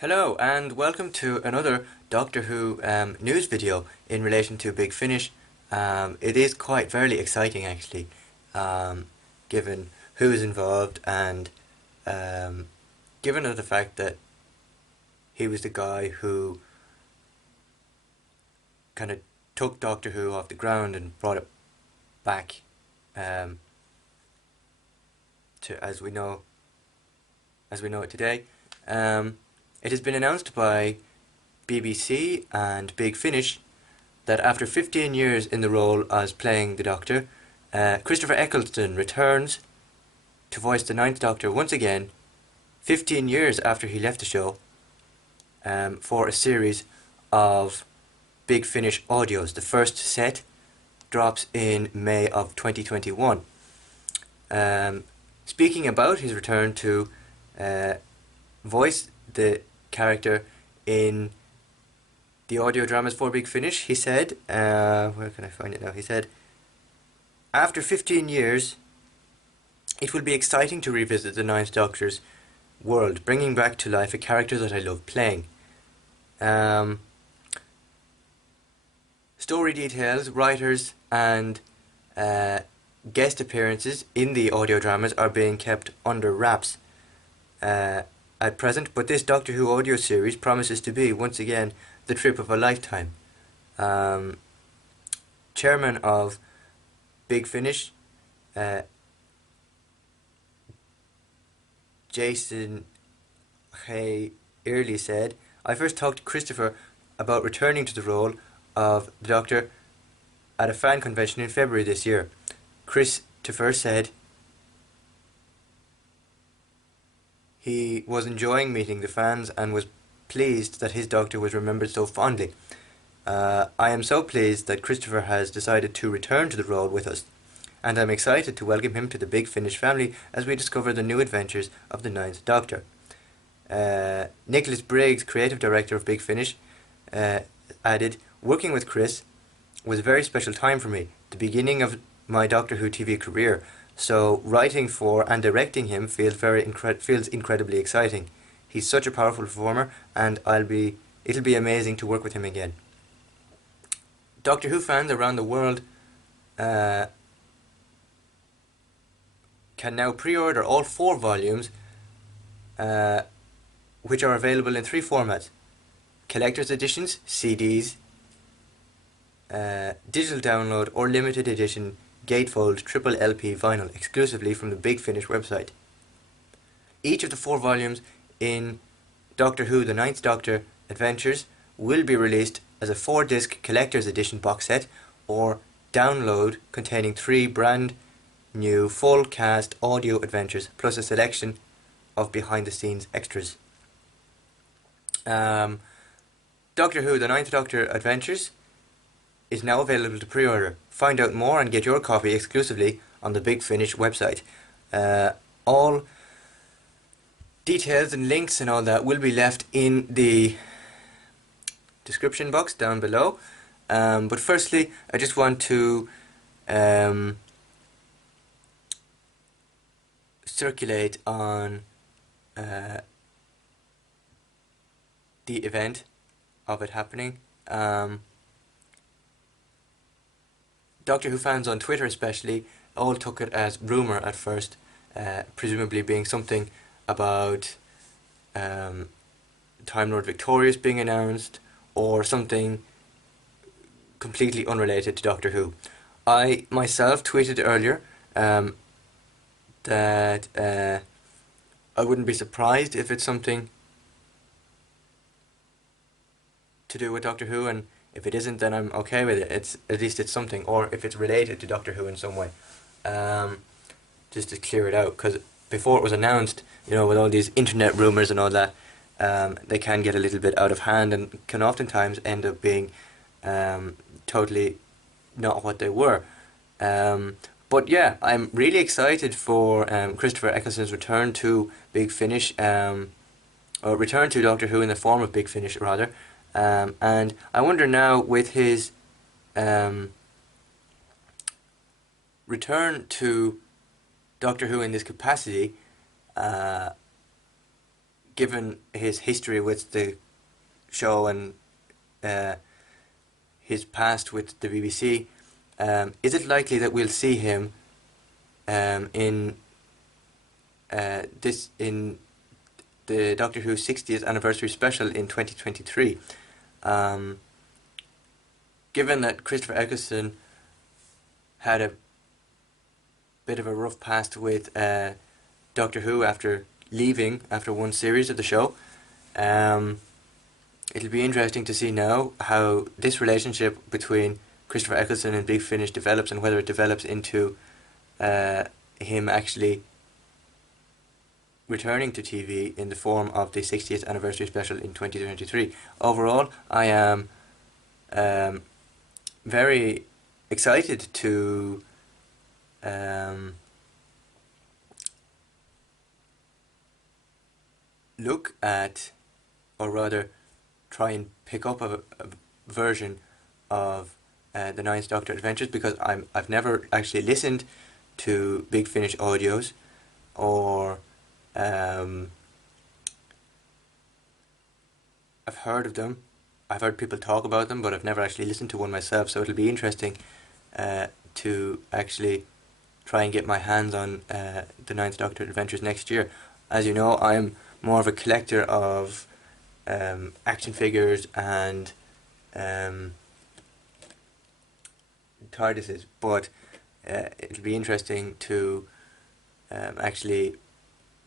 Hello and welcome to another Doctor Who news video in relation to Big Finish. It is quite very exciting actually, um, given who is involved and um, given the fact that he was the guy who kind of took Doctor Who off the ground and brought it back um, to as we know it today. Um, it has been announced by BBC and Big Finish that after 15 years in the role as playing the Doctor, Christopher Eccleston returns to voice the Ninth Doctor once again, 15 years after he left the show, for a series of Big Finish audios. The first set drops in May of 2021. Um, Speaking about his return to voice the character in the audio dramas for Big Finish, he said, where can I find it now? He said, after 15 years, it will be exciting to revisit the Ninth Doctor's world, bringing back to life a character that I love playing. Story details, writers, and guest appearances in the audio dramas are being kept under wraps at present, but this Doctor Who audio series promises to be, once again, the trip of a lifetime. Chairman of Big Finish, Jason Hay Early said, I first talked to Christopher about returning to the role of the Doctor at a fan convention in February this year. Christopher said he was enjoying meeting the fans and was pleased that his Doctor was remembered so fondly. I am so pleased that Christopher has decided to return to the role with us, and I'm excited to welcome him to the Big Finish family as we discover the new adventures of the Ninth Doctor. Nicholas Briggs, creative director of Big Finish, added, working with Chris was a very special time for me, the beginning of my Doctor Who TV career, so writing for and directing him feels incredibly exciting. He's such a powerful performer, and it'll be amazing to work with him again. Doctor Who fans around the world can now pre-order all 4 volumes, which are available in 3 formats: collector's editions, CDs, digital download, or limited edition gatefold triple LP vinyl, exclusively from the Big Finish website. Each of the 4 volumes in Doctor Who The Ninth Doctor Adventures will be released as a 4-disc collector's edition box set or download containing 3 brand new full cast audio adventures plus a selection of behind the scenes extras. Doctor Who The Ninth Doctor Adventures is now available to pre-order. Find out more and get your copy exclusively on the Big Finish website. All details and links and all that will be left in the description box down below. But firstly, I just want to circulate on the event of it happening. Doctor Who fans on Twitter especially all took it as rumour at first, presumably being something about Time Lord Victorious being announced, or something completely unrelated to Doctor Who. I myself tweeted earlier that I wouldn't be surprised if it's something to do with Doctor Who, and if it isn't, then I'm okay with it. At least it's something, or if it's related to Doctor Who in some way, just to clear it out. Because before it was announced, with all these internet rumors and all that, they can get a little bit out of hand and can oftentimes end up being totally not what they were. But yeah, I'm really excited for Christopher Eccleston's return to Big Finish, or return to Doctor Who in the form of Big Finish rather. And I wonder now, with his return to Doctor Who in this capacity, given his history with the show and his past with the BBC, is it likely that we'll see him in the Doctor Who 60th anniversary special in 2023? Given that Christopher Eccleston had a bit of a rough past with Doctor Who after leaving after one series of the show, it'll be interesting to see now how this relationship between Christopher Eccleston and Big Finish develops, and whether it develops into him actually returning to TV in the form of the 60th anniversary special in 2023. Overall, I am very excited to look at, or rather try and pick up a version of the Ninth Doctor Adventures, because I've never actually listened to Big Finish audios, or I've heard of them. I've heard people talk about them, but I've never actually listened to one myself, so it'll be interesting to actually try and get my hands on the Ninth Doctor Adventures next year. As you know, I'm more of a collector of action figures and TARDISes, but it'll be interesting to actually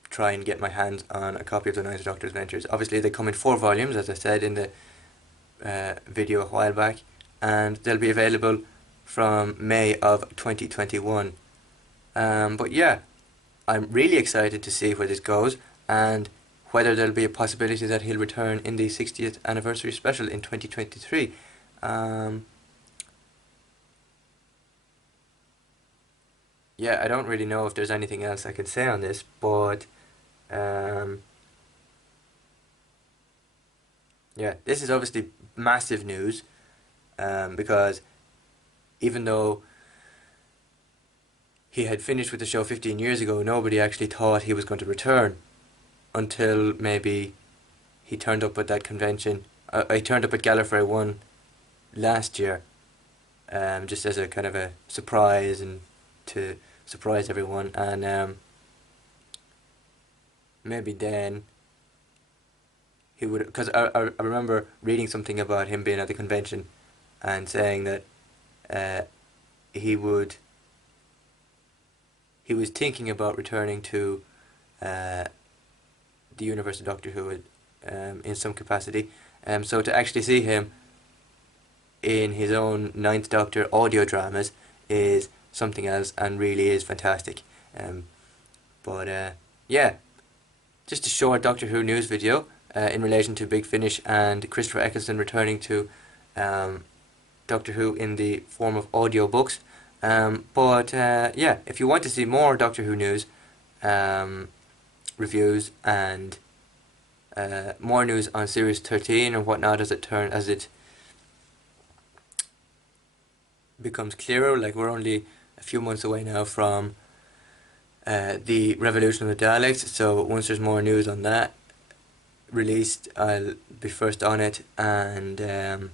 try and get my hands on a copy of the Ninth Doctor Adventures. Obviously they come in 4 volumes, as I said in the video a while back, and they'll be available from May of 2021. But yeah, I'm really excited to see where this goes, and whether there'll be a possibility that he'll return in the 60th anniversary special in 2023. Yeah, I don't really know if there's anything else I can say on this, but yeah, this is obviously massive news, because even though he had finished with the show 15 years ago, nobody actually thought he was going to return until maybe he turned up at that convention. He turned up at Gallifrey 1 last year, just as a kind of a surprise, and to surprise everyone, and maybe then he would, because I remember reading something about him being at the convention and saying that he was thinking about returning to the universe of Doctor Who in some capacity. So to actually see him in his own Ninth Doctor audio dramas is something else, and really is fantastic. Yeah, just a short Doctor Who news video in relation to Big Finish and Christopher Eccleston returning to Doctor Who in the form of audio books. Yeah, if you want to see more Doctor Who news, reviews, and more news on Series 13 and whatnot as it becomes clearer, like we're only a few months away now from the Revolution of the Daleks, so once there's more news on that released, I'll be first on it. And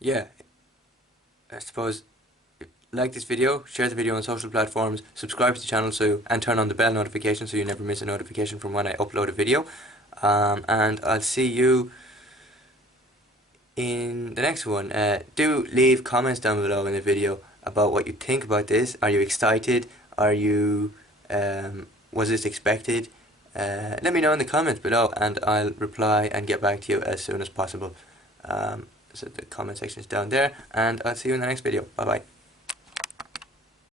yeah, I suppose, like this video, share the video on social platforms, subscribe to the channel, and turn on the bell notification so you never miss a notification from when I upload a video. And I'll see you in the next one. Do leave comments down below in the video about what you think about this. Are you excited? Are you was this expected? Let me know in the comments below, and I'll reply and get back to you as soon as possible. So the comment section is down there, and I'll see you in the next video. Bye bye.